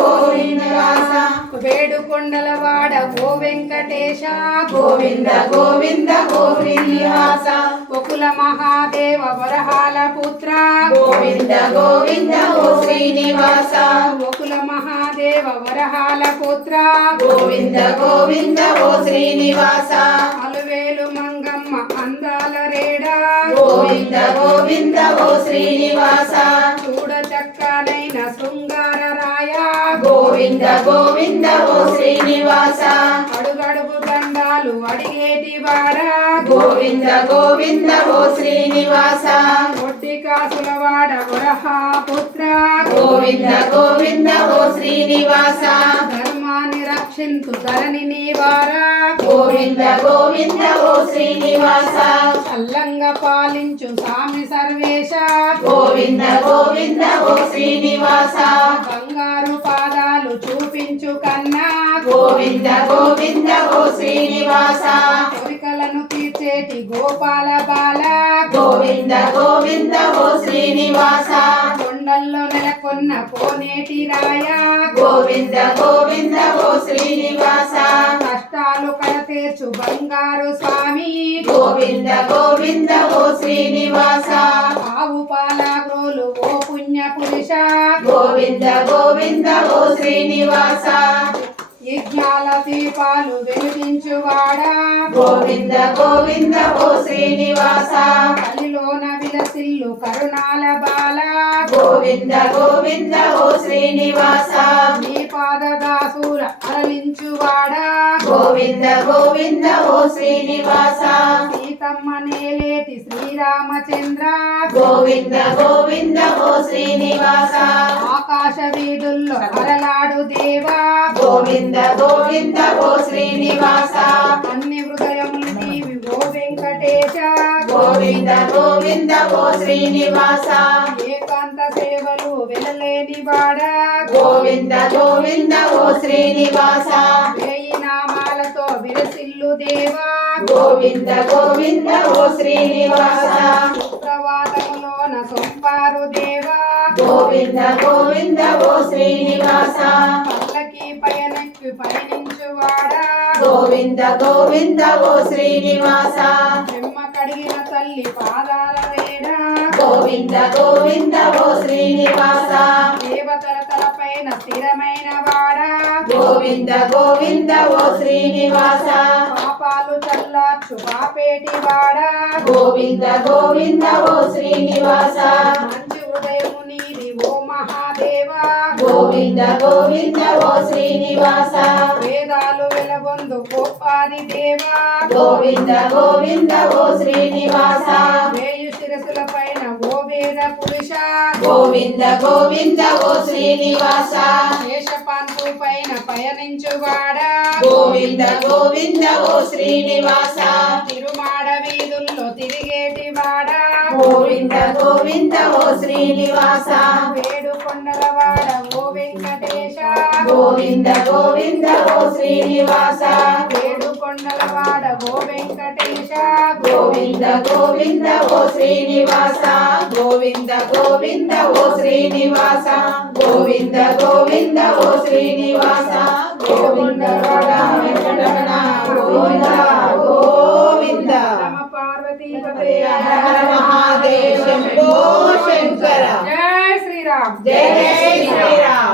ఓ శ్రీనివాస వేడుకొండలవాడ ఓ వెంకటేశ గోవింద గోవింద ఓ శ్రీనివాస వకుల మహాదేవ వరహాల పుత్ర గోవింద గోవింద ఓ శ్రీనివాస వకుల మహాదేవ వరహాల పుత్ర గోవింద గోవింద ఓ శ్రీనివాస అలువేలు మంగమ్మ అందాల రేడా గోవింద గోవింద ఓ శ్రీనివాస చూడ చక్కనైన శృంగార రాయ గోవింద గోవింద ఓ శ్రీనివాస అడుగడుగు దండాలు అడిగేటి వారా గోవింద గోవింద ఓ శ్రీనివాస ఒట్టి కాసులవాడ వరహా పుత్ర గోవింద గోవింద ఓ శ్రీనివాస ధర్మాన్ని రక్షింతు ధరణి నీవారా గోవింద గోవింద ఓ శ్రీనివాస చల్లంగా పాలించు స్వామి సర్వేశ గోవింద గోవింద ఓ శ్రీనివాస బంగారు పాదాలు చూపించు కన్నా గోవింద గోవింద ఓ శ్రీనివాస కోరికలను తీర్చేటి గోపాల బాల గోవింద గోవింద ఓ శ్రీనివాస కొండల్లో నెలకొన్న కోనేటి రాయ గోవింద గోవింద ఓ శ్రీనివాస కష్టాలు కడతీర్చు బంగారు స్వామి గోవింద గోవింద ఓ శ్రీనివాస ఆవు పాల గ్రోలు ఓ పుణ్య పురుష గోవింద గోవింద ఓ శ్రీనివాస యజ్ఞాల దీపాలు వెలిగించువాడా గోవింద గోవింద ఓ శ్రీనివాస కలిలోన విలసిల్లు కరుణాల బాల గోవింద గోవింద ఓ శ్రీనివాస నీ పాదదాసుల అరలించువాడా గోవింద గోవింద ఓ శ్రీనివాస సీతమ్మ నేలేటి శ్రీరామచంద్ర గోవింద గోవింద ఓ శ్రీనివాస ఆకాశ వీధుల్లో అరలాడు దేవా గోవింద గోవింద ఓ శ్రీనివాస అన్ని హృదయములు నీవి ఓ వెంకటేశ గోవింద గోవింద ఓ శ్రీనివాస ఏకాంత సేవలు వెలలేని వాడా గోవింద గోవింద ఓ శ్రీనివాస వేయి నామాలతో విరసిల్లు దేవా గోవింద గోవింద ఓ శ్రీనివాస సుప్రవాతములోన సొంపారు దేవా గోవింద గోవింద ఓ శ్రీనివాస పల్లకి పయనెక్కి పయనించువాడా గోవింద గోవింద ఓ శ్రీనివాస బ్రహ్మ కడిగిన తల్లి పాదాల వేడా గోవింద గోవింద ఓ శ్రీనివాస దేవతల తలపైన స్థిరమైన వాడా గోవింద గోవింద ఓ శ్రీనివాస పాపాలు చల్లార్చు పాపేటి వాడా గోవింద గోవింద ఓ శ్రీనివాస మంచి హృదయము నీది ఓ మహాదేవా గోవింద గోవింద ఓ శ్రీనివాస వేదాలు వెలగొందు గోపాది దేవా గోవింద గోవింద ఓ శ్రీనివాస వేయు శిరసుల పైన ఓ వేద పురుష గోవింద గోవింద ఓ శ్రీనివాస శేషపాంతు పైన పయనించువాడా గోవింద గోవింద ఓ శ్రీనివాస తిరుమాడ వీధుల్లో తిరిగేటి వాడా గోవింద గోవింద ఓ శ్రీనివాస వేడుకొండలవాడ ఓ వెంకటేశ గోవింద గోవింద ఓ శ్రీనివాస వేడుకొండలవాడ ఓ వెంకటేశ గోవింద గోవింద ఓ శ్రీనివాస గోవింద గోవింద ఓ శ్రీనివాస గోవింద గోవింద ఓ శ్రీనివాస గోవింద వెంకటరమణ గోవింద గోవింద నమ పార్వతీపతే హర హర మహాదేవ శంభో శంకర జై శ్రీరామ్ జై శ్రీరామ్.